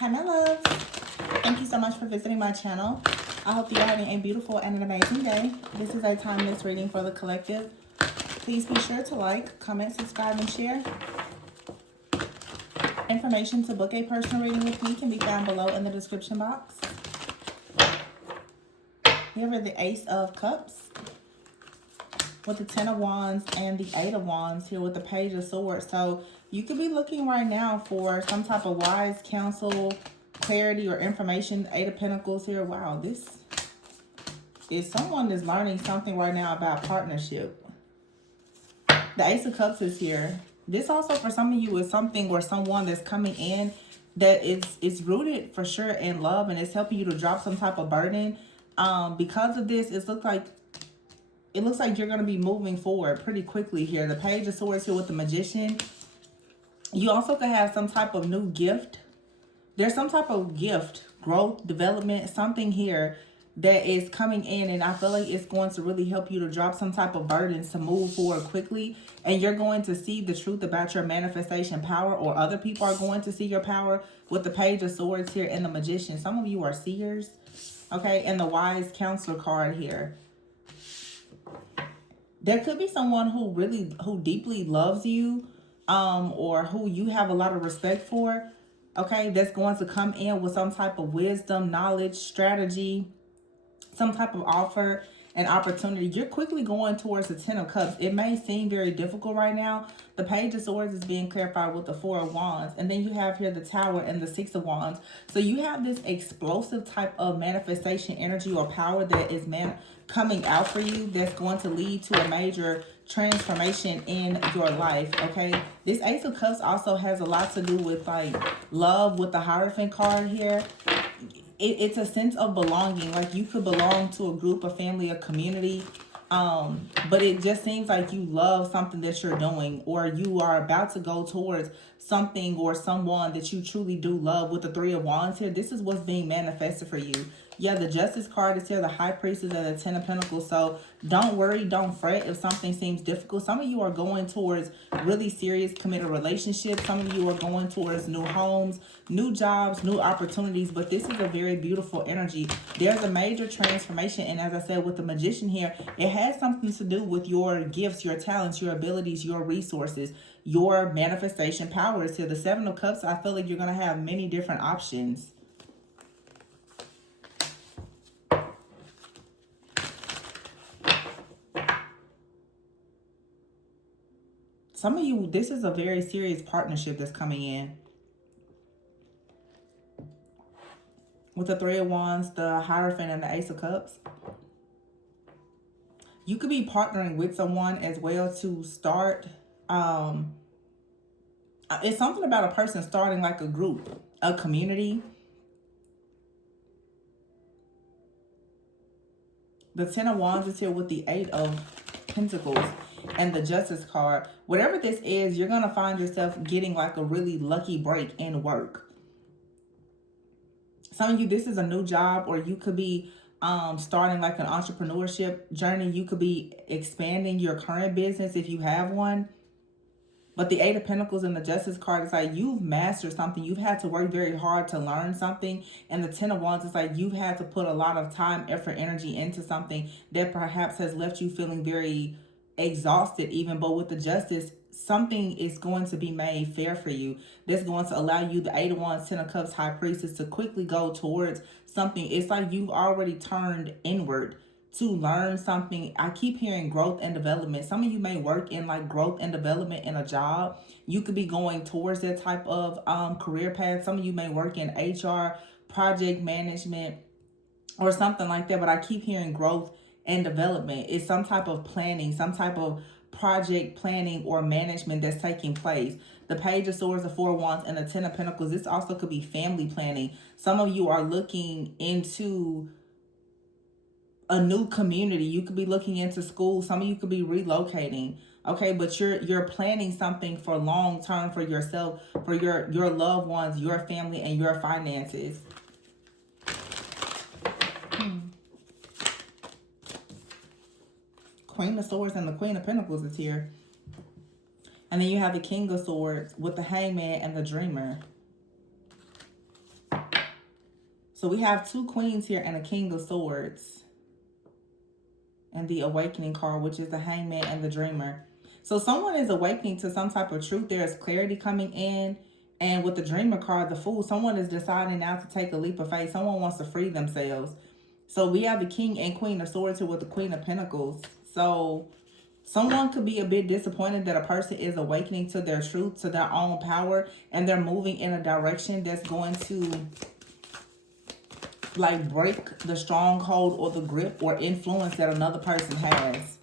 Hi, my loves. Thank you so much for visiting my channel. I hope you're having a beautiful and an amazing day. This is a timeless reading for the collective. Please be sure to like, comment, subscribe, and share. Information to book a personal reading with me can be found below in the description box. We have the Ace of Cups with the Ten of Wands and the Eight of Wands here with the Page of Swords. So you could be looking right now for some type of wise counsel, clarity, or information. Eight of Pentacles here. Wow, this is someone that's learning something right now about partnership. The Ace of Cups is here. This also for some of you is something or someone that's coming in that is rooted for sure in love, and it's helping you to drop some type of burden. Because of this, it looks like you're going to be moving forward pretty quickly here. The Page of Swords here with the Magician. You also could have some type of new gift. There's some type of gift, growth, development, something here that is coming in, and I feel like it's going to really help you to drop some type of burdens to move forward quickly, and you're going to see the truth about your manifestation power, or other people are going to see your power with the Page of Swords here and the Magician. Some of you are seers, okay, and the Wise Counselor card here. There could be someone who deeply loves you, or who you have a lot of respect for, okay, that's going to come in with some type of wisdom, knowledge, strategy, some type of offer and opportunity. You're quickly going towards the Ten of Cups. It may seem very difficult right now. The Page of Swords is being clarified with the Four of Wands. And then you have here the Tower and the Six of Wands. So you have this explosive type of manifestation energy or power that is coming out for you, that's going to lead to a major transformation in your life, okay? This Ace of Cups also has a lot to do with like love with the Hierophant card here. It's a sense of belonging, like you could belong to a group, a family, a community, but it just seems like you love something that you're doing, or you are about to go towards something or someone that you truly do love. With the Three of Wands here, this is what's being manifested for you. Yeah, the Justice card is here, the High Priestess, and the Ten of Pentacles. So don't worry, don't fret if something seems difficult. Some of you are going towards really serious committed relationships. Some of you are going towards new homes, new jobs, new opportunities. But this is a very beautiful energy. There's a major transformation. And as I said, with the Magician here, it has something to do with your gifts, your talents, your abilities, your resources, your manifestation powers here. The Seven of Cups, I feel like you're going to have many different options. Some of you, this is a very serious partnership that's coming in. With the Three of Wands, the Hierophant, and the Ace of Cups. You could be partnering with someone as well to start. It's something about a person starting like a group, a community. The Ten of Wands is here with the Eight of Pentacles and the Justice card. Whatever this is, you're going to find yourself getting like a really lucky break in work. Some of you, this is a new job, or you could be starting like an entrepreneurship journey. You could be expanding your current business if you have one. But the Eight of Pentacles and the Justice card is like you've mastered something. You've had to work very hard to learn something. And the Ten of Wands is like you've had to put a lot of time, effort, energy into something that perhaps has left you feeling very exhausted even. But with the Justice, something is going to be made fair for you. That's going to allow you, the Eight of Wands, Ten of Cups, High Priestess, to quickly go towards something. It's like you've already turned inward to learn something. I keep hearing growth and development. Some of you may work in like growth and development in a job. You could be going towards that type of career path. Some of you may work in HR, project management, or something like that. But I keep hearing growth and development. It's some type of planning, some type of project planning or management that's taking place. The Page of Swords, the Four of Wands, and the Ten of Pentacles. This also could be family planning. Some of you are looking into a new community. You could be looking into school. Some of you could be relocating. Okay, but you're planning something for long term for yourself, for your loved ones, your family, and your finances. Queen of Swords and the Queen of Pentacles is here. And then you have the King of Swords with the Hangman and the Dreamer. So we have two queens here and a king of swords. And the awakening card, which is the hangman and the dreamer. So someone is awakening to some type of truth. There is clarity coming in. And with the dreamer card, the fool, someone is deciding now to take a leap of faith. Someone wants to free themselves. So we have the king and queen of swords here with the queen of pentacles. So someone could be a bit disappointed that a person is awakening to their truth, to their own power, and they're moving in a direction that's going to like break the stronghold or the grip or influence that another person has.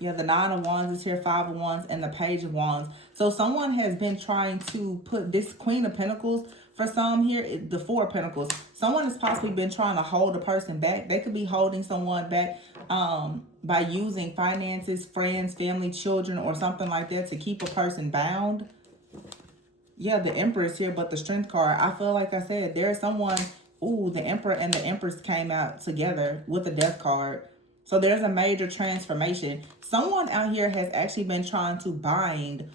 Yeah, the Nine of Wands is here, Five of Wands, and the Page of Wands. So someone has been trying to put this Queen of Pentacles, for some here, the Four of Pentacles. Someone has possibly been trying to hold a person back. They could be holding someone back by using finances, friends, family, children, or something like that to keep a person bound. Yeah, the Emperor is here, but the Strength card. I feel like I said, there's someone... Ooh, the Emperor and the Empress came out together with the Death card. So there's a major transformation. Someone out here has actually been trying to bind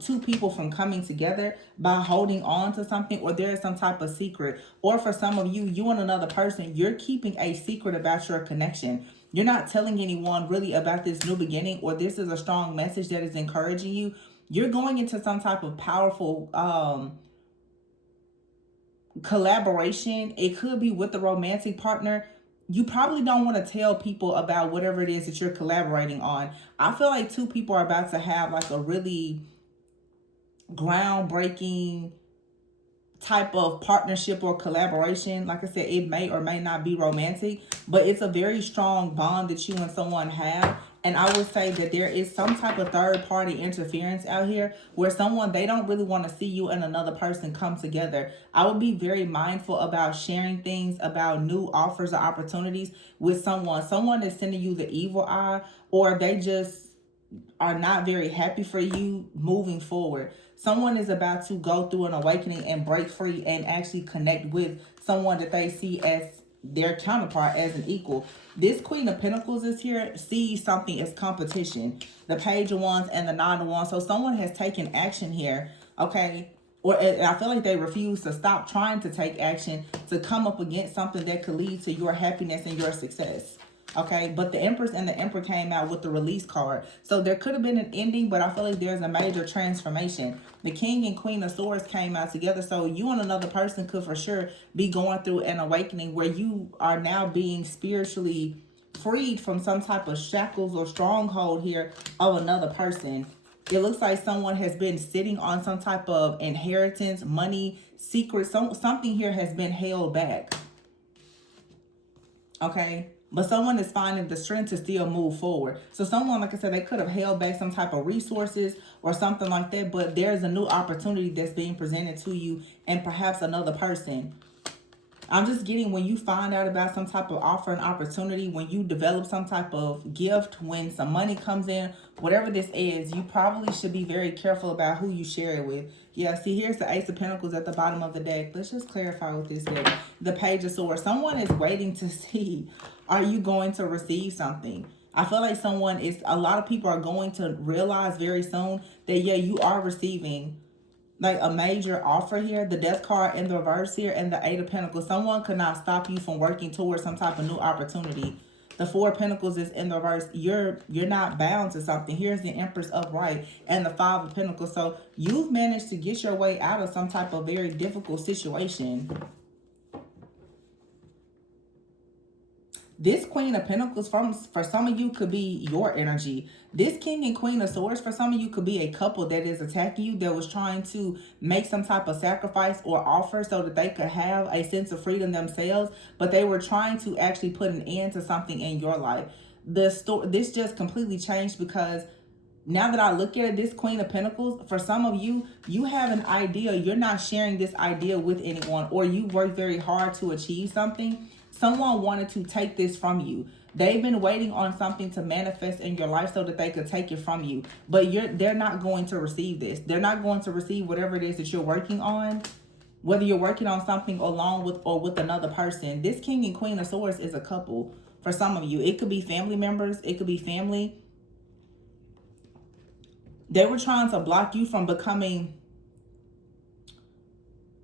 two people from coming together by holding on to something, or there is some type of secret. Or for some of you, you and another person, you're keeping a secret about your connection. You're not telling anyone really about this new beginning, or this is a strong message that is encouraging you. You're going into some type of powerful collaboration. It could be with the romantic partner. You probably don't want to tell people about whatever it is that you're collaborating on. I feel like two people are about to have like a really groundbreaking type of partnership or collaboration. Like I said, it may or may not be romantic, but it's a very strong bond that you and someone have. And I would say that there is some type of third party interference out here where someone, they don't really want to see you and another person come together. I would be very mindful about sharing things about new offers or opportunities with someone. Someone is sending you the evil eye, or they just are not very happy for you moving forward. Someone is about to go through an awakening and break free and actually connect with someone that they see as their counterpart, as an equal. This Queen of Pentacles is here, sees something as competition. The Page of Wands and the Nine of Wands. So someone has taken action here, okay? Or I feel like they refuse to stop trying to take action to come up against something that could lead to your happiness and your success. Okay, but the Empress and the Emperor came out with the release card. So there could have been an ending, but I feel like there's a major transformation. The King and Queen of Swords came out together. So you and another person could for sure be going through an awakening where you are now being spiritually freed from some type of shackles or stronghold here of another person. It looks like someone has been sitting on some type of inheritance, money, secret. Something here has been held back. Okay. But someone is finding the strength to still move forward. So someone, like I said, they could have held back some type of resources or something like that. But there's a new opportunity that's being presented to you and perhaps another person. I'm just getting when you find out about some type of offer and opportunity, when you develop some type of gift, when some money comes in, whatever this is, you probably should be very careful about who you share it with. Yeah, see, here's the Ace of Pentacles at the bottom of the deck. Let's just clarify what this is. The Page of Swords. Someone is waiting to see, are you going to receive something? I feel like a lot of people are going to realize very soon that, yeah, you are receiving like a major offer here. The Death card in the reverse here and the Eight of Pentacles. Someone could not stop you from working towards some type of new opportunity. The Four of Pentacles is in the reverse. You're not bound to something. Here's the Empress upright and the Five of Pentacles. So you've managed to get your way out of some type of very difficult situation. This Queen of Pentacles for some of you could be your energy. This King and Queen of Swords for some of you could be a couple that is attacking you, that was trying to make some type of sacrifice or offer so that they could have a sense of freedom themselves, but they were trying to actually put an end to something in your life. This just completely changed because now that I look at it, this Queen of Pentacles, for some of you, you have an idea. You're not sharing this idea with anyone, or you work very hard to achieve something. Someone wanted to take this from you. They've been waiting on something to manifest in your life so that they could take it from you. But they're not going to receive this. They're not going to receive whatever it is that you're working on, whether you're working on something along with or with another person. This King and Queen of Swords is a couple for some of you. It could be family members. It could be family. They were trying to block you from becoming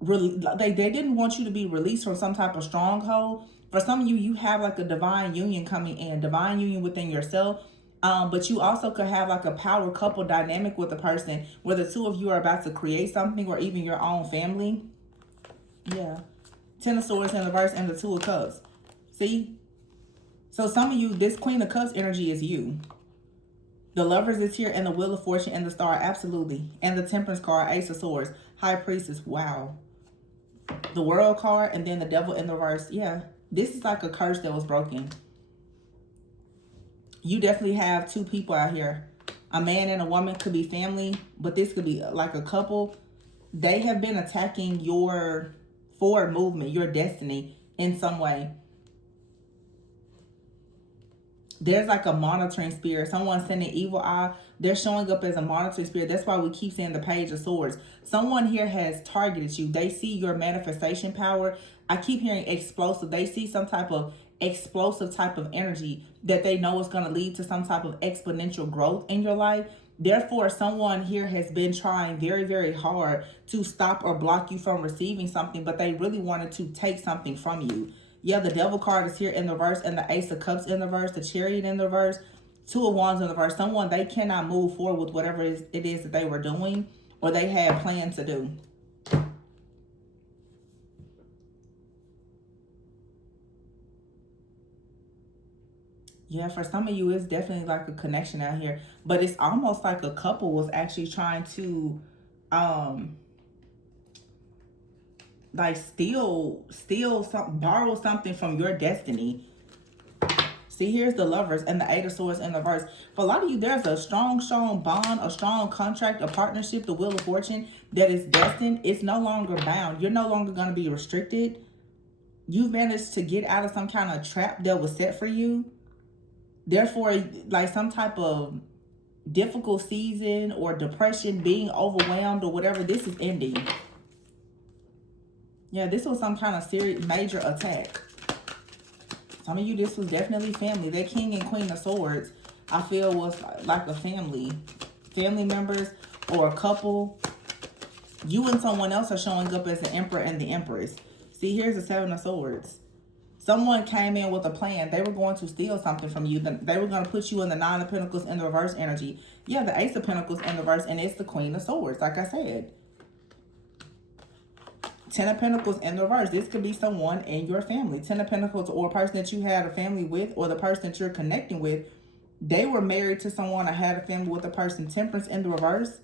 they didn't want you to be released from some type of stronghold. For some of you, you have like a divine union coming in, divine union within yourself. But you also could have like a power couple dynamic with a person where the two of you are about to create something, or even your own family. Yeah. Ten of Swords in the verse and the Two of Cups. See? So some of you, this Queen of Cups energy is you. The Lovers is here, and the Wheel of Fortune and the Star, absolutely. And the Temperance card, Ace of Swords, High Priestess, wow. The World card, and then the Devil in the reverse. Yeah, this is like a curse that was broken. You definitely have two people out here. A man and a woman, could be family, but this could be like a couple. They have been attacking your forward movement, your destiny in some way. There's like a monitoring spirit. Someone sending evil eye. They're showing up as a monitoring spirit. That's why we keep seeing the Page of Swords. Someone here has targeted you. They see your manifestation power. I keep hearing explosive. They see some type of explosive type of energy that they know is going to lead to some type of exponential growth in your life. Therefore, someone here has been trying very, very hard to stop or block you from receiving something, but they really wanted to take something from you. Yeah, the Devil card is here in the reverse, and the Ace of Cups in the reverse, the Chariot in the reverse, Two of Wands in the reverse. Someone, they cannot move forward with whatever it is that they were doing or they had planned to do. Yeah, for some of you, it's definitely like a connection out here. But it's almost like a couple was actually trying to like steal something, borrow something from your destiny. See, here's the Lovers and the Eight of Swords in the verse. For a lot of you, there's a strong bond, a strong contract, a partnership, the Wheel of Fortune that is destined. It's no longer bound. You're no longer going to be restricted. You've managed to get out of some kind of trap that was set for you. Therefore, like some type of difficult season or depression, being overwhelmed or whatever, this is ending. Yeah, this was some kind of serious, major attack. Some of you, this was definitely family. That King and Queen of Swords, I feel, was like a family. Family members or a couple. You and someone else are showing up as the Emperor and the Empress. See, here's the Seven of Swords. Someone came in with a plan. They were going to steal something from you. They were going to put you in the Nine of Pentacles in the reverse energy. Yeah, the Ace of Pentacles in the reverse, and it's the Queen of Swords, like I said. Ten of Pentacles in the reverse. This could be someone in your family. Ten of Pentacles, or a person that you had a family with, or the person that you're connecting with. They were married to someone or had a family with a person. Temperance in the reverse.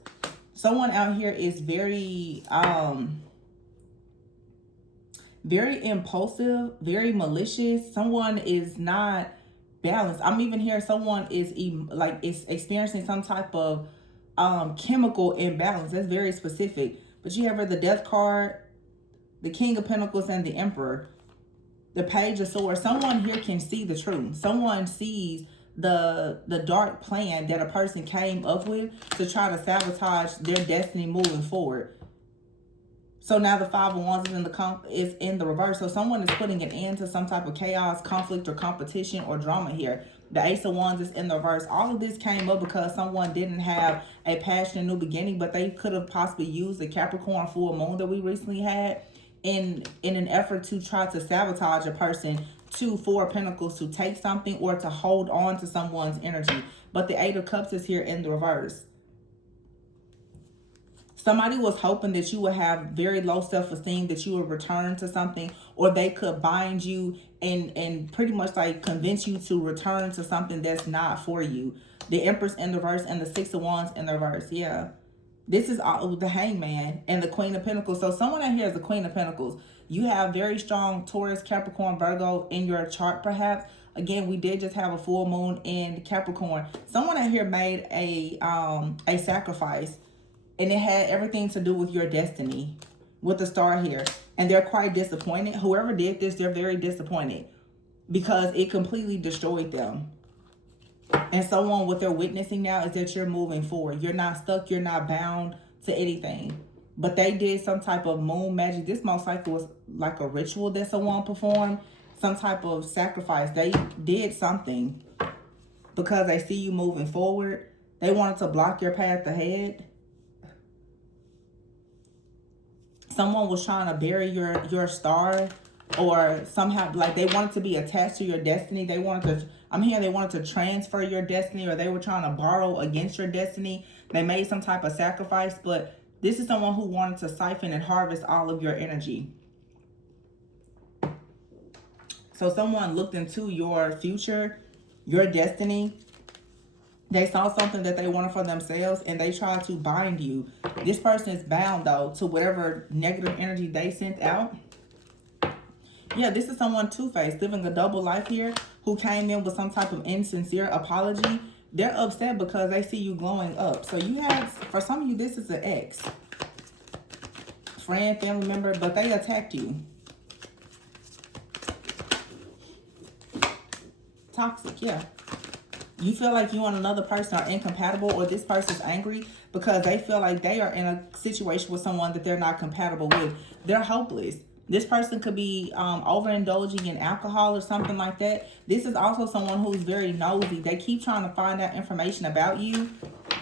Someone out here is very impulsive, very malicious. Someone is not balanced. I'm even hearing someone is experiencing some type of chemical imbalance. That's very specific. But you have the Death card, the King of Pentacles, and the Emperor. The Page of Swords. Someone here can see the truth. Someone sees the dark plan that a person came up with to try to sabotage their destiny moving forward. So now the Five of Wands is in the reverse. So someone is putting an end to some type of chaos, conflict, or competition or drama here. The Ace of Wands is in the reverse. All of this came up because someone didn't have a passion, new beginning, but they could have possibly used the Capricorn full moon that we recently had in an effort to try to sabotage a person, to Four of Pentacles, to take something or to hold on to someone's energy. But the Eight of Cups is here in the reverse. Somebody was hoping that you would have very low self-esteem, that you would return to something, or they could bind you and pretty much like convince you to return to something that's not for you. The Empress in the reverse and the Six of Wands in the reverse. Yeah. This is all the Hangman and the Queen of Pentacles. So someone out here is the Queen of Pentacles. You have very strong Taurus, Capricorn, Virgo in your chart perhaps. Again, we did just have a full moon in Capricorn. Someone out here made a sacrifice. And it had everything to do with your destiny, with the Star here. And they're quite disappointed. Whoever did this, they're very disappointed because it completely destroyed them. And someone, what they're witnessing now is that you're moving forward. You're not stuck. You're not bound to anything. But they did some type of moon magic. This most likely was like a ritual that someone performed. Some type of sacrifice. They did something because they see you moving forward. They wanted to block your path ahead. someone was trying to bury your star, or somehow like they wanted to be attached to your destiny. They wanted to, I'm hearing they wanted to transfer your destiny, or they were trying to borrow against your destiny. They made some type of sacrifice, but this is someone who wanted to siphon and harvest all of your energy. So someone looked into your future, your destiny. They saw something that they wanted for themselves and they tried to bind you. This person is bound, though, to whatever negative energy they sent out. Yeah, this is someone two-faced, living a double life here, who came in with some type of insincere apology. They're upset because they see you glowing up. So you had, for some of you, this is an ex, friend, family member, but they attacked you. Toxic, yeah. You feel like you and another person are incompatible, or this person's angry because they feel like they are in a situation with someone that they're not compatible with. They're hopeless. This person could be overindulging in alcohol or something like that. This is also someone who's very nosy. They keep trying to find out information about you.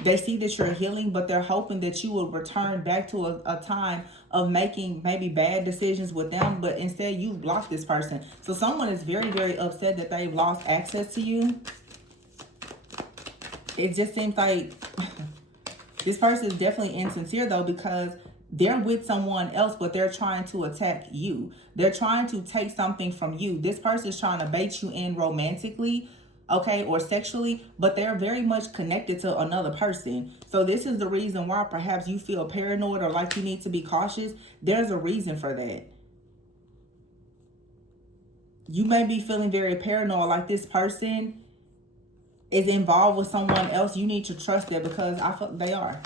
They see that you're healing, but they're hoping that you will return back to a time of making maybe bad decisions with them, but instead you've blocked this person. So someone is very, very upset that they've lost access to you. It just seems like this person is definitely insincere, though, because they're with someone else, but they're trying to attack you. They're trying to take something from you. This person is trying to bait you in romantically, okay, or sexually, but they're very much connected to another person. So this is the reason why perhaps you feel paranoid or like you need to be cautious. There's a reason for that. You may be feeling very paranoid, like this person is involved with someone else. You need to trust that, because I feel they are.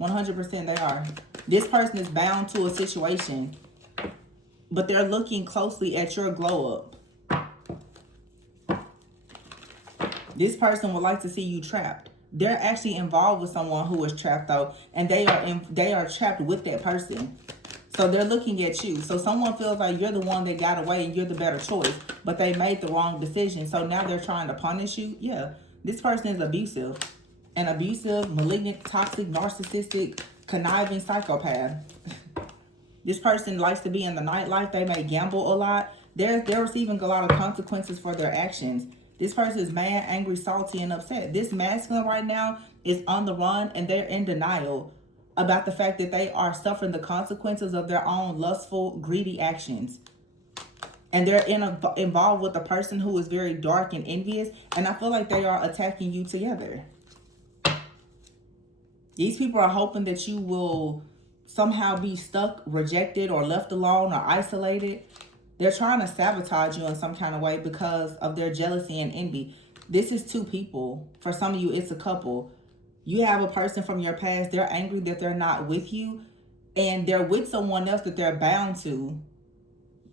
100% they are. This person is bound to a situation, but they're looking closely at your glow up. This person would like to see you trapped. They're actually involved with someone who is trapped, though, and they are trapped with that person. So they're looking at you. So someone feels like you're the one that got away and you're the better choice, but they made the wrong decision. So now they're trying to punish you. Yeah, this person is abusive. An abusive, malignant, toxic, narcissistic, conniving psychopath. This person likes to be in the nightlife. They may gamble a lot. They're receiving a lot of consequences for their actions. This person is mad, angry, salty, and upset. This masculine right now is on the run, and they're in denial about the fact that they are suffering the consequences of their own lustful, greedy actions. And they're involved with a person who is very dark and envious, and I feel like they are attacking you together. These people are hoping that you will somehow be stuck, rejected, or left alone, or isolated. They're trying to sabotage you in some kind of way because of their jealousy and envy. This is two people. For some of you, it's a couple. You have a person from your past. They're angry that they're not with you, and they're with someone else that they're bound to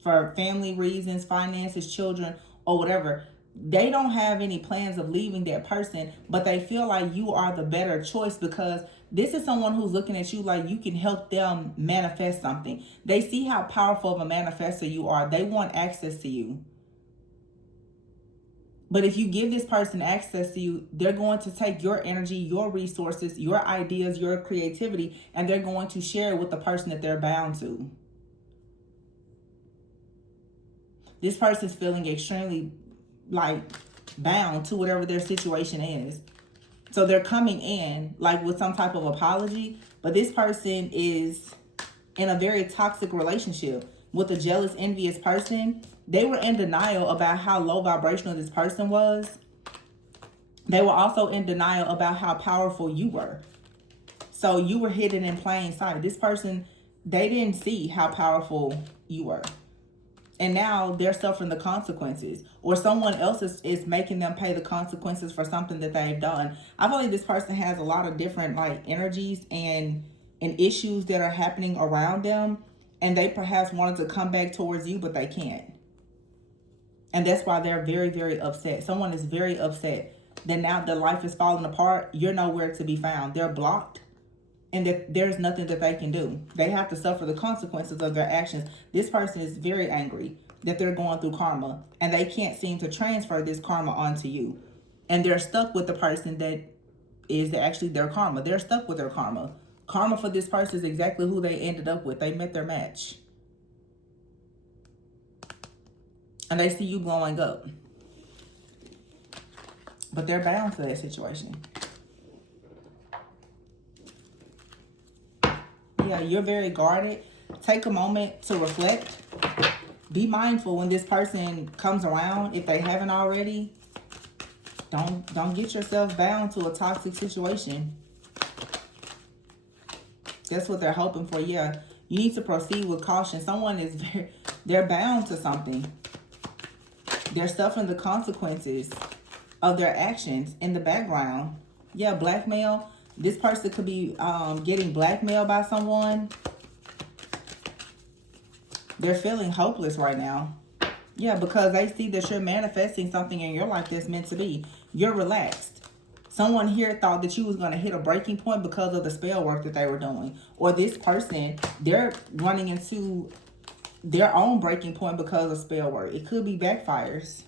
for family reasons, finances, children, or whatever. They don't have any plans of leaving that person, but they feel like you are the better choice, because this is someone who's looking at you like you can help them manifest something. They see how powerful of a manifestor you are. They want access to you. But if you give this person access to you, they're going to take your energy, your resources, your ideas, your creativity, and they're going to share it with the person that they're bound to. This person's feeling extremely like bound to whatever their situation is. So they're coming in like with some type of apology, but this person is in a very toxic relationship with a jealous, envious person. They were in denial about how low vibrational this person was. They were also in denial about how powerful you were. So you were hidden in plain sight. This person, they didn't see how powerful you were. And now they're suffering the consequences, or someone else is making them pay the consequences for something that they've done. I feel like this person has a lot of different like energies and issues that are happening around them, and they perhaps wanted to come back towards you, but they can't. And that's why they're very, very upset. Someone is very upset that now their life is falling apart. You're nowhere to be found. They're blocked. And that there's nothing that they can do. They have to suffer the consequences of their actions. This person is very angry that they're going through karma, and they can't seem to transfer this karma onto you. And they're stuck with the person that is actually their karma. They're stuck with their karma. Karma for this person is exactly who they ended up with. They met their match. And they see you blowing up. But they're bound to that situation. Yeah, you're very guarded. Take a moment to reflect. Be mindful when this person comes around. If they haven't already, don't get yourself bound to a toxic situation. That's what they're hoping for. Yeah, you need to proceed with caution. Someone is they're bound to something. They're suffering the consequences of their actions in the background. Yeah, blackmail. This person could be getting blackmailed by someone. They're feeling hopeless right now. Yeah, because they see that you're manifesting something in your life that's meant to be. You're relaxed. Someone here thought that you was going to hit a breaking point because of the spell work that they were doing. Or this person, they're running into their own breaking point because of spell work. It could be backfires.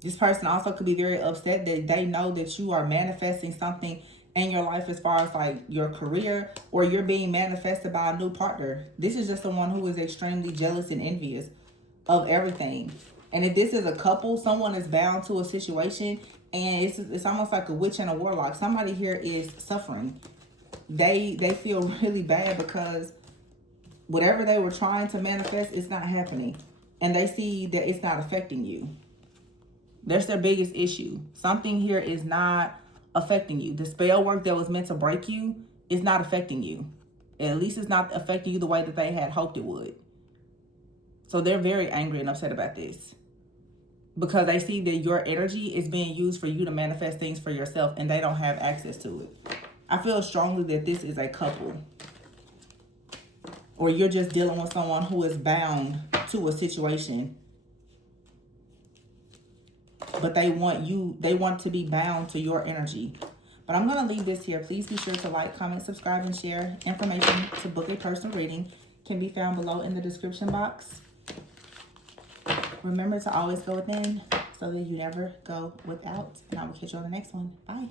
This person also could be very upset that they know that you are manifesting something in your life as far as like your career, or you're being manifested by a new partner. This is just someone who is extremely jealous and envious of everything. And if this is a couple, someone is bound to a situation, and it's almost like a witch and a warlock. Somebody here is suffering. They feel really bad because whatever they were trying to manifest is not happening. And they see that it's not affecting you. That's their biggest issue. Something here is not affecting you. The spell work that was meant to break you is not affecting you. At least it's not affecting you the way that they had hoped it would. So they're very angry and upset about this. Because they see that your energy is being used for you to manifest things for yourself, and they don't have access to it. I feel strongly that this is a couple. Or you're just dealing with someone who is bound to a situation. But they want to be bound to your energy. But I'm going to leave this here. Please be sure to like, comment, subscribe, and share. Information to book a personal reading can be found below in the description box. Remember to always go within so that you never go without. And I will catch you on the next one. Bye.